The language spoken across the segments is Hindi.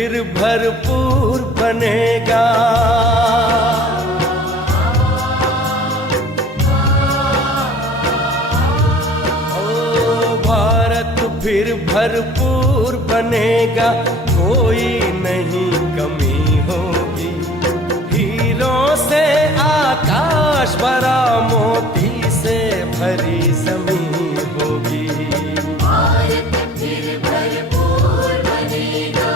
फिर भरपूर बनेगा। ओ भारत फिर भरपूर बनेगा, कोई नहीं कमी होगी। हीरों से आकाश भरा, मोती से भरी जमीन होगी। भारत फिर भरपूर बनेगा।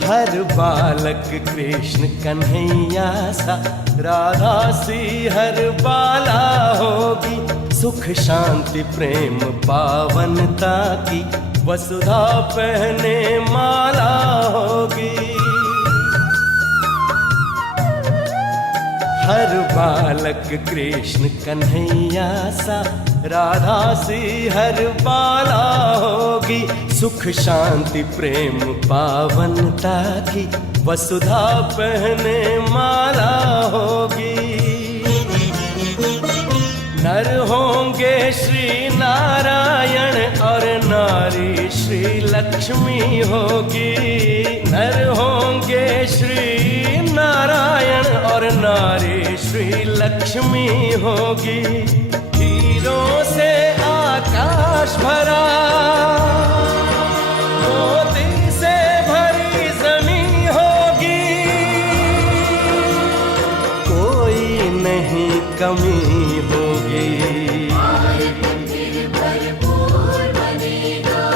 हर बालक कृष्ण कन्हैया सा, राधा सी हर बाला होगी। सुख शांति प्रेम पावनता की, वसुधा पहने माला होगी। हर बालक कृष्ण कन्हैया सा, राधा सी हर बाला होगी। सुख शांति प्रेम पावनता की, वसुधा पहने माला होगी। नर होंगे श्री नारायण और नारी श्री लक्ष्मी होगी। नर होंगे श्री नारायण और नारी श्री लक्ष्मी होगी। हीरों से आकाश भरा, मोती से भरी जमीन होगी। कोई नहीं कमी होगी। भारत फिर भरपूर बनेगा।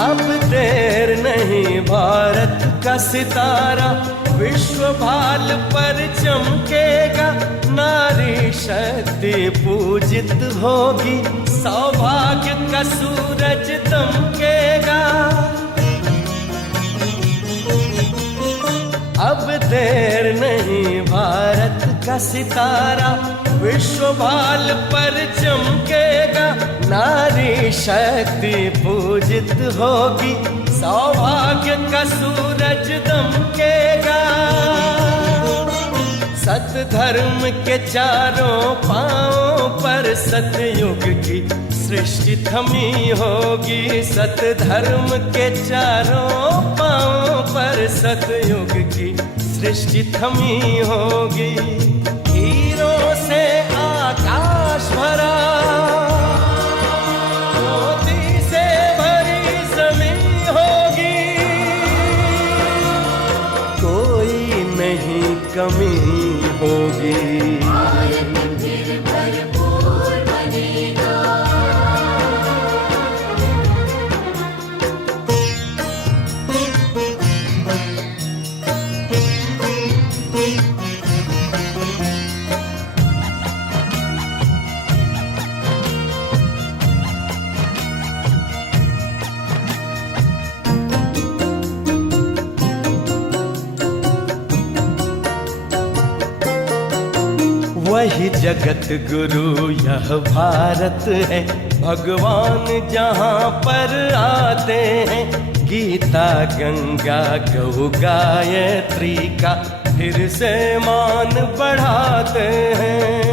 अब देर नहीं, भारत का सितारा विश्व भाल पर चमकेगा। नारी शक्ति पूजित होगी, सौभाग्य का सूरज दमकेगा। अब देर नहीं, भारत का सितारा विश्व भाल पर चमकेगा। नारी शक्ति पूजित होगी, सौभाग्य का सूरज दमकेगा। सत धर्म के चारों पांवों पर सतयुग की सृष्टि थमी होगी। सत धर्म के चारों पांवों पर सतयुग की सृष्टि थमी होगी। हीरों से आकाश भरा, मोती से भरी जमीन होगी। कोई नहीं कमी होगी। भारत फिर भरपूर बनेगा। वही जगत गुरु यह भारत है, भगवान जहाँ पर आते हैं। गीता गंगा गौ गायत्री का फिर से मान बढ़ाते हैं।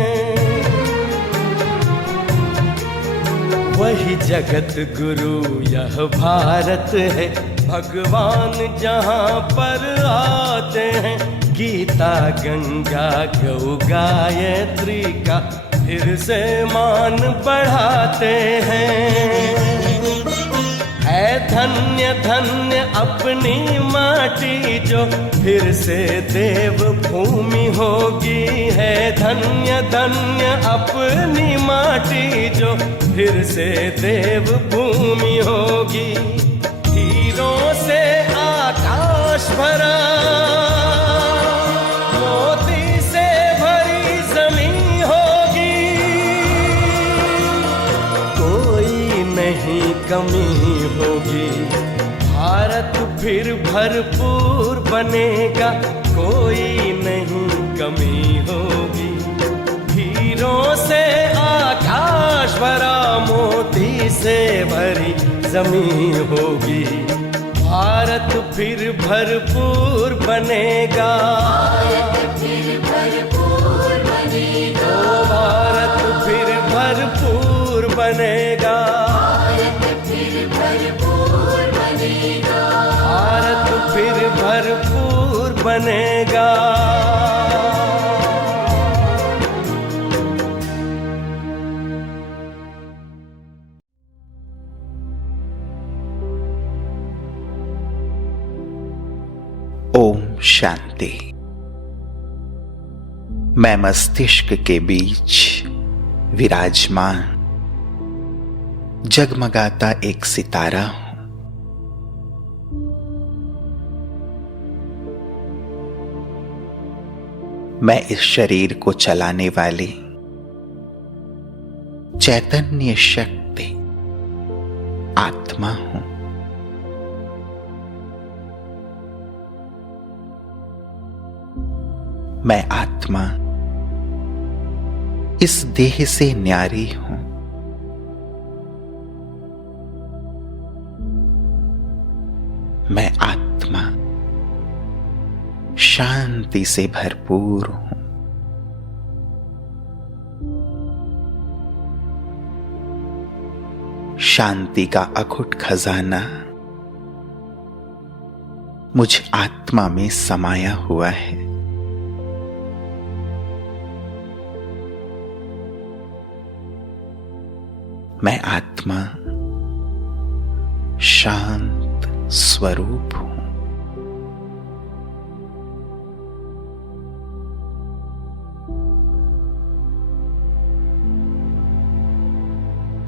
वही जगत गुरु यह भारत है, भगवान जहाँ पर आते हैं। गीता गंगा गौ गायत्री का फिर से मान बढ़ाते हैं। है धन्य धन्य अपनी माटी जो फिर से देव भूमि होगी। है धन्य धन्य अपनी माटी जो फिर से देव भूमि होगी। हीरों से आकाश भरा, मोती से भरी जमीन होगी। कोई नहीं कमी होगी, भारत फिर भरपूर बनेगा। कोई नहीं कमी होगी, हीरों से आकाश भरा, मोती से भरी जमीन होगी। भारत फिर भरपूर बनेगा। फिर भरपूर बनेगा। ओ भारत फिर भरपूर बनेगा। फिर भरपूर बनेगा। भारत फिर भरपूर बनेगा। ओम शांति। मैं मस्तिष्क के बीच विराजमान जगमगाता एक सितारा हूं। मैं इस शरीर को चलाने वाली चैतन्य शक्ति आत्मा हूं। मैं आत्मा इस देह से न्यारी हूं। मैं आत्मा शांति से भरपूर हूं। शांति का अखुट खजाना मुझ आत्मा में समाया हुआ है। मैं आत्मा शांत स्वरूप हूं।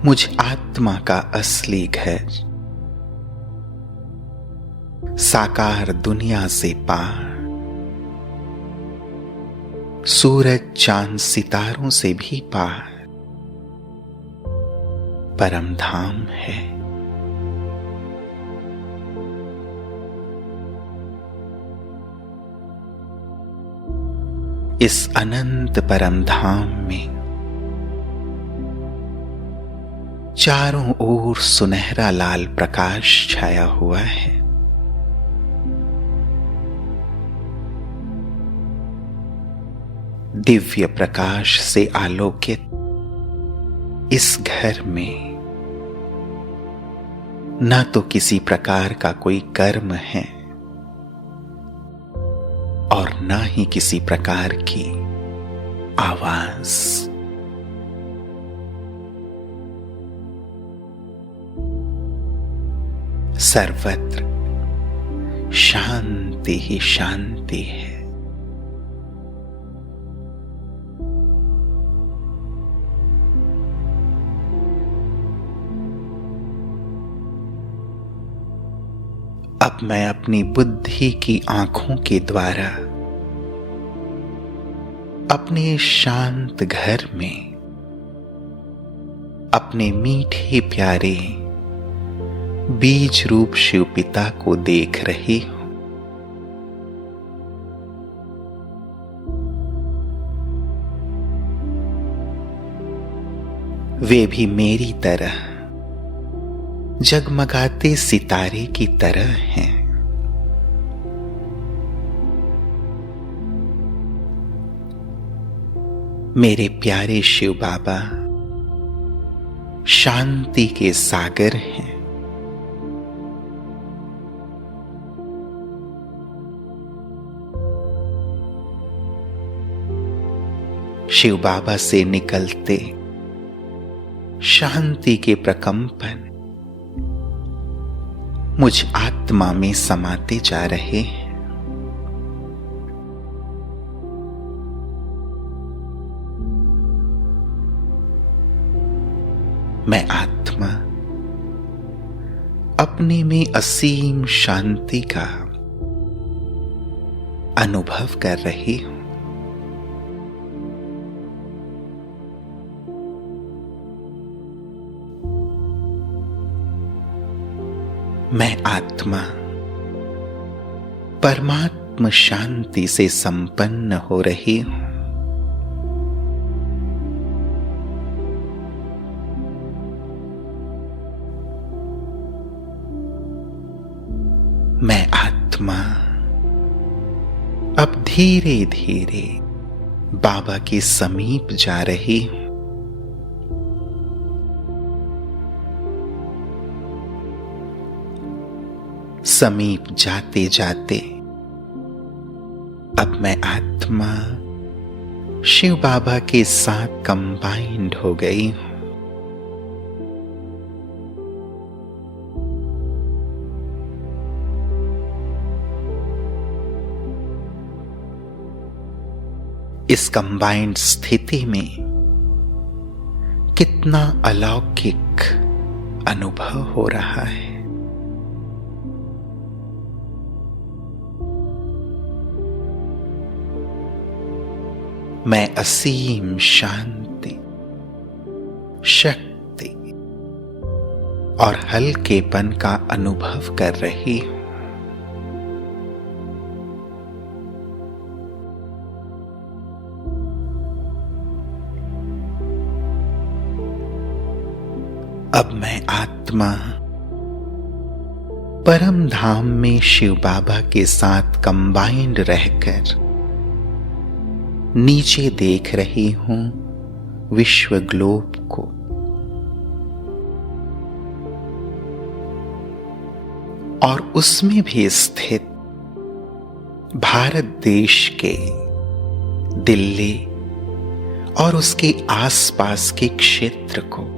मुझ आत्मा का असली घर साकार दुनिया से पार, सूरज चांद सितारों से भी पार परम धाम है। इस अनंत परम धाम में चारों ओर सुनहरा लाल प्रकाश छाया हुआ है। दिव्य प्रकाश से आलोकित इस घर में न तो किसी प्रकार का कोई कर्म है और न ही किसी प्रकार की आवाज। सर्वत्र शांति ही शांति है। अब मैं अपनी बुद्धि की आंखों के द्वारा अपने शांत घर में अपने मीठे प्यारे बीज रूप शिव पिता को देख रही हूं। वे भी मेरी तरह जगमगाते सितारे की तरह हैं। मेरे प्यारे शिव बाबा शांति के सागर हैं। शिव बाबा से निकलते शांति के प्रकंपन मुझ आत्मा में समाते जा रहे हैं। मैं आत्मा अपने में असीम शांति का अनुभव कर रही हूं। मैं आत्मा परमात्म शांति से संपन्न हो रही हूं। मैं आत्मा अब धीरे धीरे बाबा के समीप जा रही हूं। समीप जाते जाते अब मैं आत्मा शिव बाबा के साथ कंबाइंड हो गई हूं। इस कंबाइंड स्थिति में कितना अलौकिक अनुभव हो रहा है। मैं असीम शांति, शक्ति और हल्केपन का अनुभव कर रही हूं। अब मैं आत्मा परम धाम में शिव बाबा के साथ कंबाइंड रहकर नीचे देख रही हूं विश्व ग्लोब को। और उसमें भी स्थित भारत देश के दिल्ली और उसके आसपास के क्षेत्र को।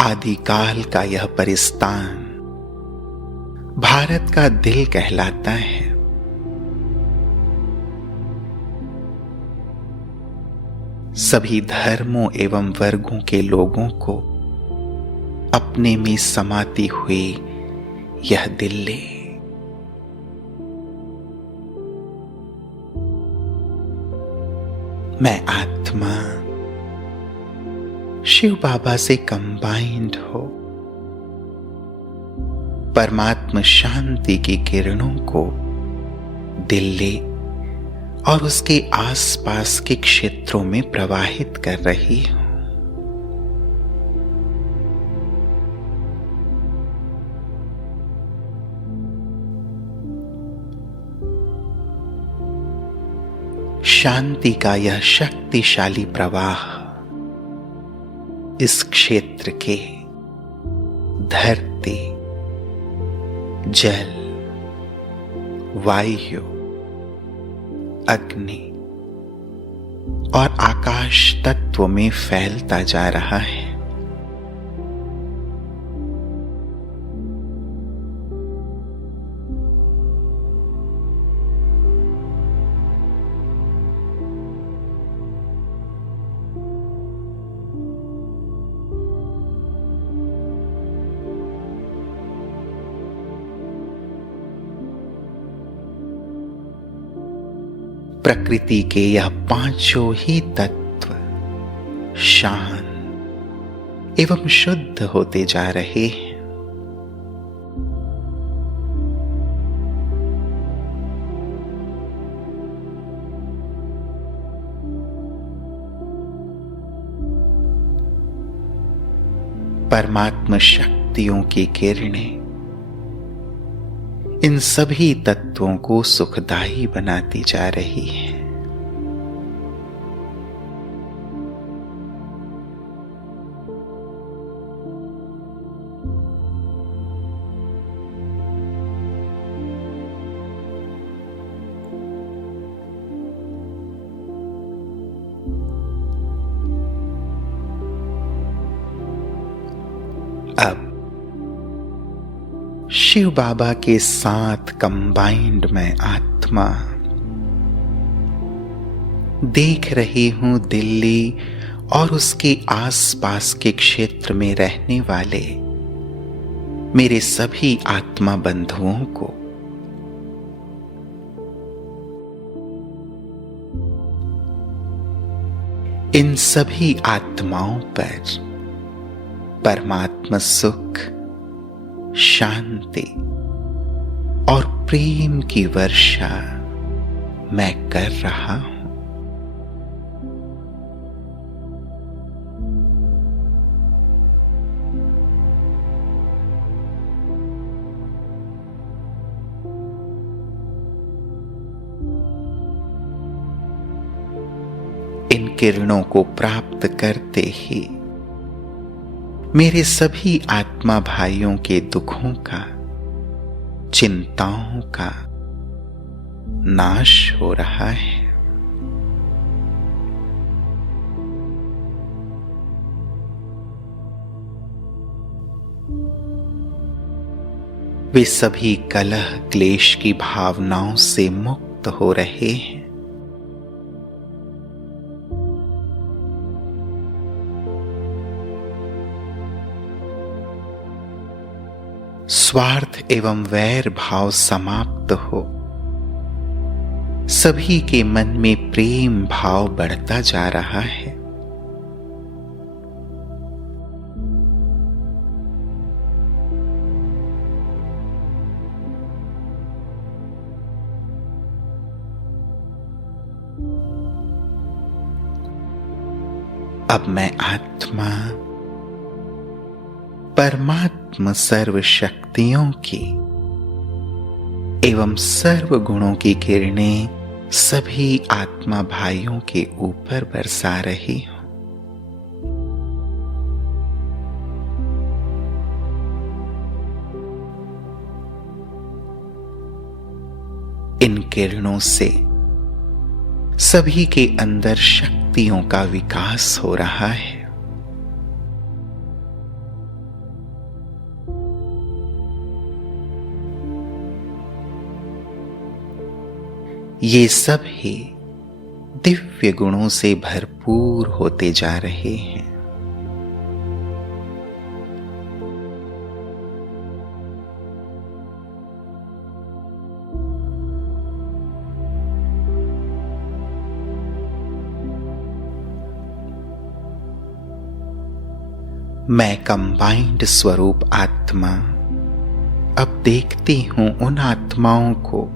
आदिकाल का यह परिस्तान भारत का दिल कहलाता है। सभी धर्मों एवं वर्गों के लोगों को अपने में समाती हुई यह दिल्ली मैं आत्मा शिव बाबा से कंबाइंड हो परमात्म शांति की किरणों को दिल्ली और उसके आसपास के क्षेत्रों में प्रवाहित कर रही हूं। शांति का यह शक्तिशाली प्रवाह इस क्षेत्र के धरती, जल, वायु, अग्नि और आकाश तत्व में फैलता जा रहा है। प्रकृति के यह पांचों ही तत्व शांत एवं शुद्ध होते जा रहे हैं। परमात्म शक्तियों की किरणें इन सभी तत्वों को सुखदायी बनाती जा रही है। अब शिव बाबा के साथ कंबाइंड मैं आत्मा देख रही हूं दिल्ली और उसके आसपास के क्षेत्र में रहने वाले मेरे सभी आत्मा बंधुओं को इन सभी आत्माओं पर परमात्मा सुख, शांति और प्रेम की वर्षा मैं कर रहा हूं। इन किरणों को प्राप्त करते ही मेरे सभी आत्मा भाइयों के दुखों का, चिंताओं का नाश हो रहा है। वे सभी कलह क्लेश की भावनाओं से मुक्त हो रहे हैं। स्वार्थ एवं वैर भाव समाप्त हो, सभी के मन में प्रेम भाव बढ़ता जा रहा है। अब मैं आत्मा परमात्मा सर्व शक्तियों की एवं सर्व गुणों की किरणें सभी आत्मा भाइयों के ऊपर बरसा रही हूं। इन किरणों से सभी के अंदर शक्तियों का विकास हो रहा है। ये सब ही दिव्य गुणों से भरपूर होते जा रहे हैं। मैं कंबाइंड स्वरूप आत्मा अब देखती हूं उन आत्माओं को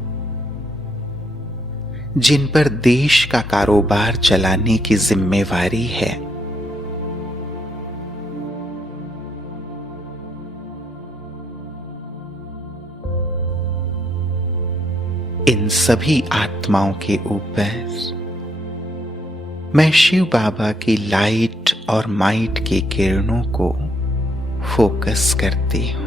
जिन पर देश का कारोबार चलाने की जिम्मेवारी है। इन सभी आत्माओं के ऊपर मैं शिव बाबा की लाइट और माइट की किरणों को फोकस करती हूं।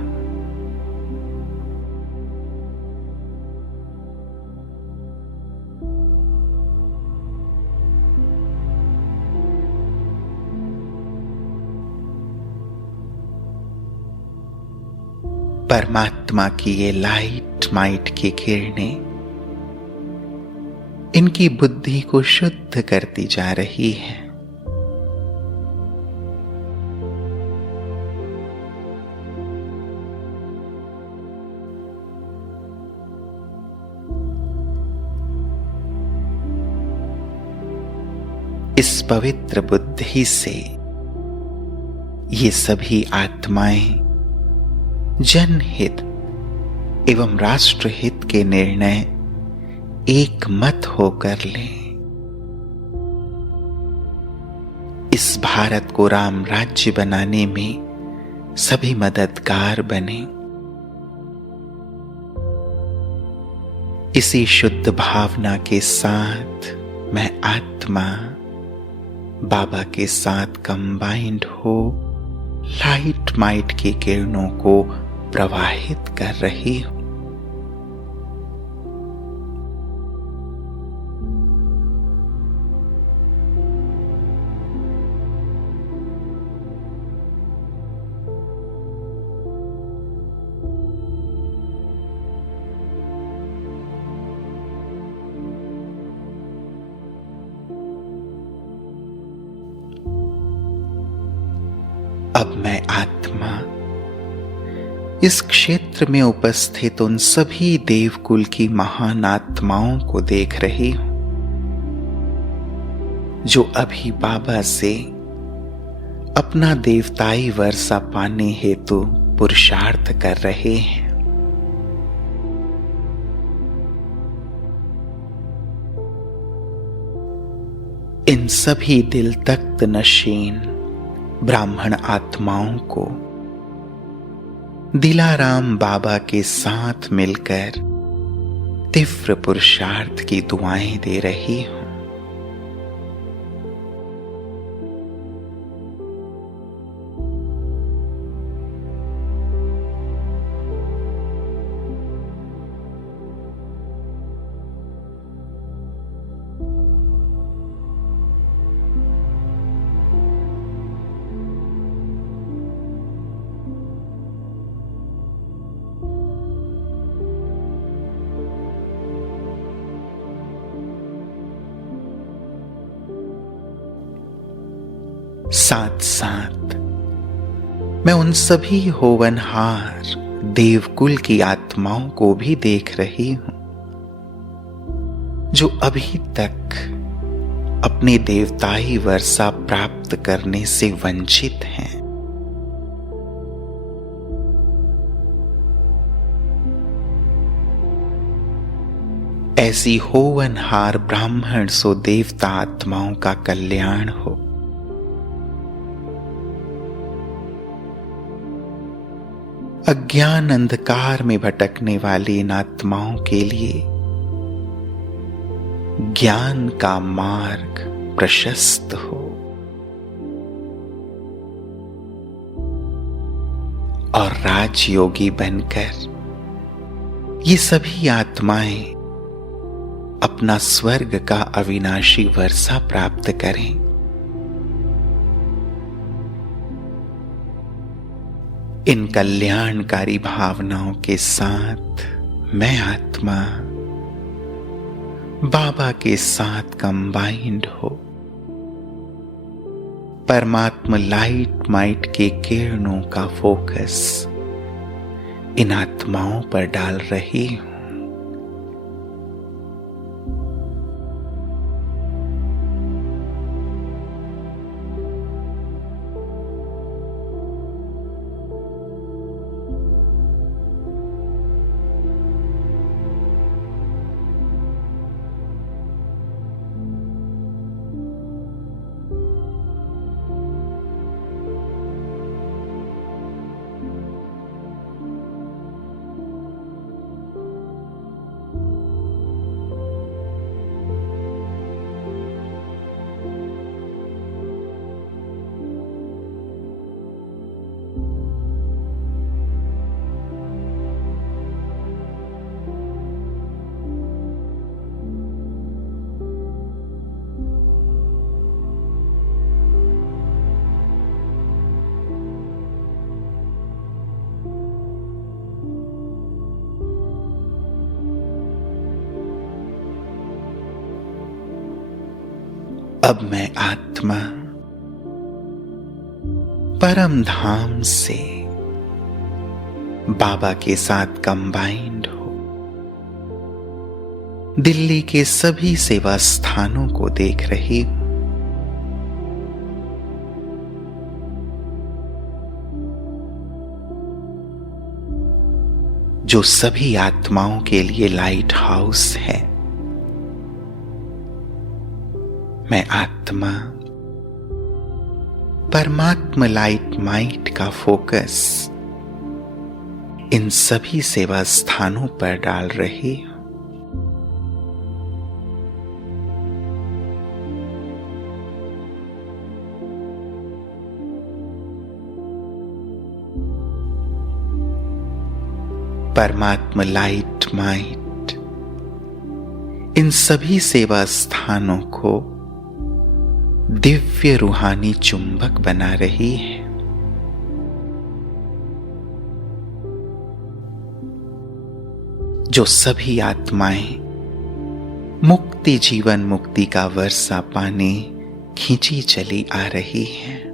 परमात्मा की ये लाइट माइट की किरणें इनकी बुद्धि को शुद्ध करती जा रही है। इस पवित्र बुद्धि से ये सभी आत्माएं जनहित एवं राष्ट्रहित के निर्णय एक मत होकर लें। इस भारत को राम राज्य बनाने में सभी मददगार बने। इसी शुद्ध भावना के साथ मैं आत्मा बाबा के साथ कंबाइंड हो लाइट माइट की किरणों को प्रवाहित कर रही हूं। अब मैं आत्मा इस क्षेत्र में उपस्थित उन सभी देवकुल की महान आत्माओं को देख रही हूं जो अभी बाबा से अपना देवताई वर्षा पाने हेतु पुरुषार्थ कर रहे हैं। इन सभी दिल तख्त नशीन ब्राह्मण आत्माओं को दिलाराम बाबा के साथ मिलकर तीव्र पुरुषार्थ की दुआएं दे रही हूं। साथ साथ मैं उन सभी होवनहार देवकुल की आत्माओं को भी देख रही हूं जो अभी तक अपने देवताई वर्षा प्राप्त करने से वंचित हैं। ऐसी होवनहार ब्राह्मण सो देवता आत्माओं का कल्याण हो। अज्ञान अंधकार में भटकने वाली इन आत्माओं के लिए ज्ञान का मार्ग प्रशस्त हो और राजयोगी बनकर ये सभी आत्माएं अपना स्वर्ग का अविनाशी वर्षा प्राप्त करें। इन कल्याणकारी भावनाओं के साथ मैं आत्मा बाबा के साथ कंबाइंड हो परमात्मा लाइट माइट के किरणों का फोकस इन आत्माओं पर डाल रही हूं। अब मैं आत्मा परम धाम से बाबा के साथ कंबाइंड हो दिल्ली के सभी सेवा स्थानों को देख रही हूं। जो सभी आत्माओं के लिए लाइट हाउस है। मैं आत्मा परमात्मा लाइट माइट का फोकस इन सभी सेवा स्थानों पर डाल रही हूं। परमात्मा लाइट माइट इन सभी सेवा स्थानों को दिव्य रूहानी चुंबक बना रही है। जो सभी आत्माएं मुक्ति जीवन मुक्ति का वर्षा पाने खींची चली आ रही हैं।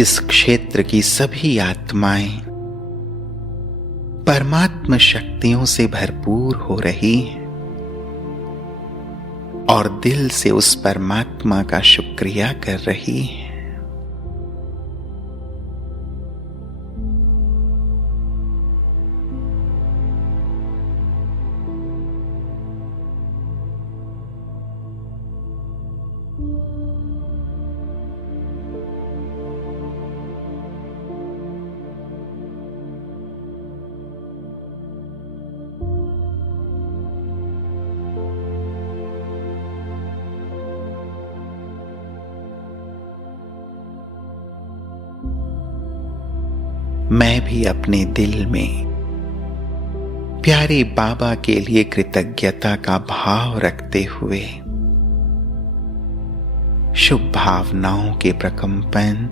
इस क्षेत्र की सभी आत्माएं परमात्म शक्तियों से भरपूर हो रही हैं और दिल से उस परमात्मा का शुक्रिया कर रही हैं। मैं भी अपने दिल में प्यारे बाबा के लिए कृतज्ञता का भाव रखते हुए शुभ भावनाओं के प्रकंपन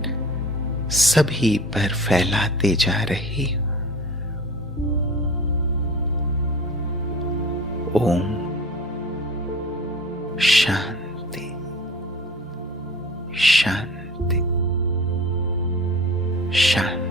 सभी पर फैलाते जा रही हूं। ओम शांति शांति शांति।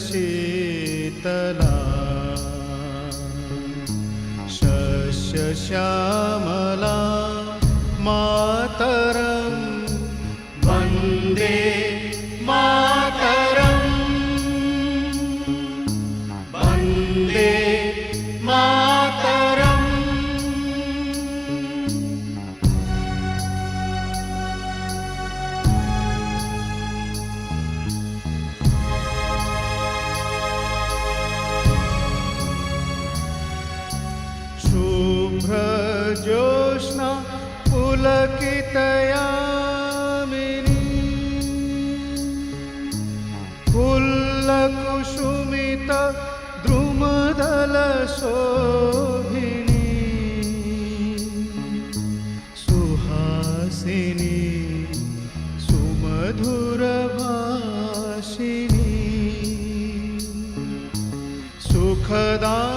शीतला शस्य श्यामला मातरं वन्दे मातरं वन्दे मातरम्। शुभ्रज्योत्स्ना पुलकितयामिनी फुल्लकुसुमित द्रुमदलशोभिनी सुहासिनी सुमधुरभाषिणी सुखदा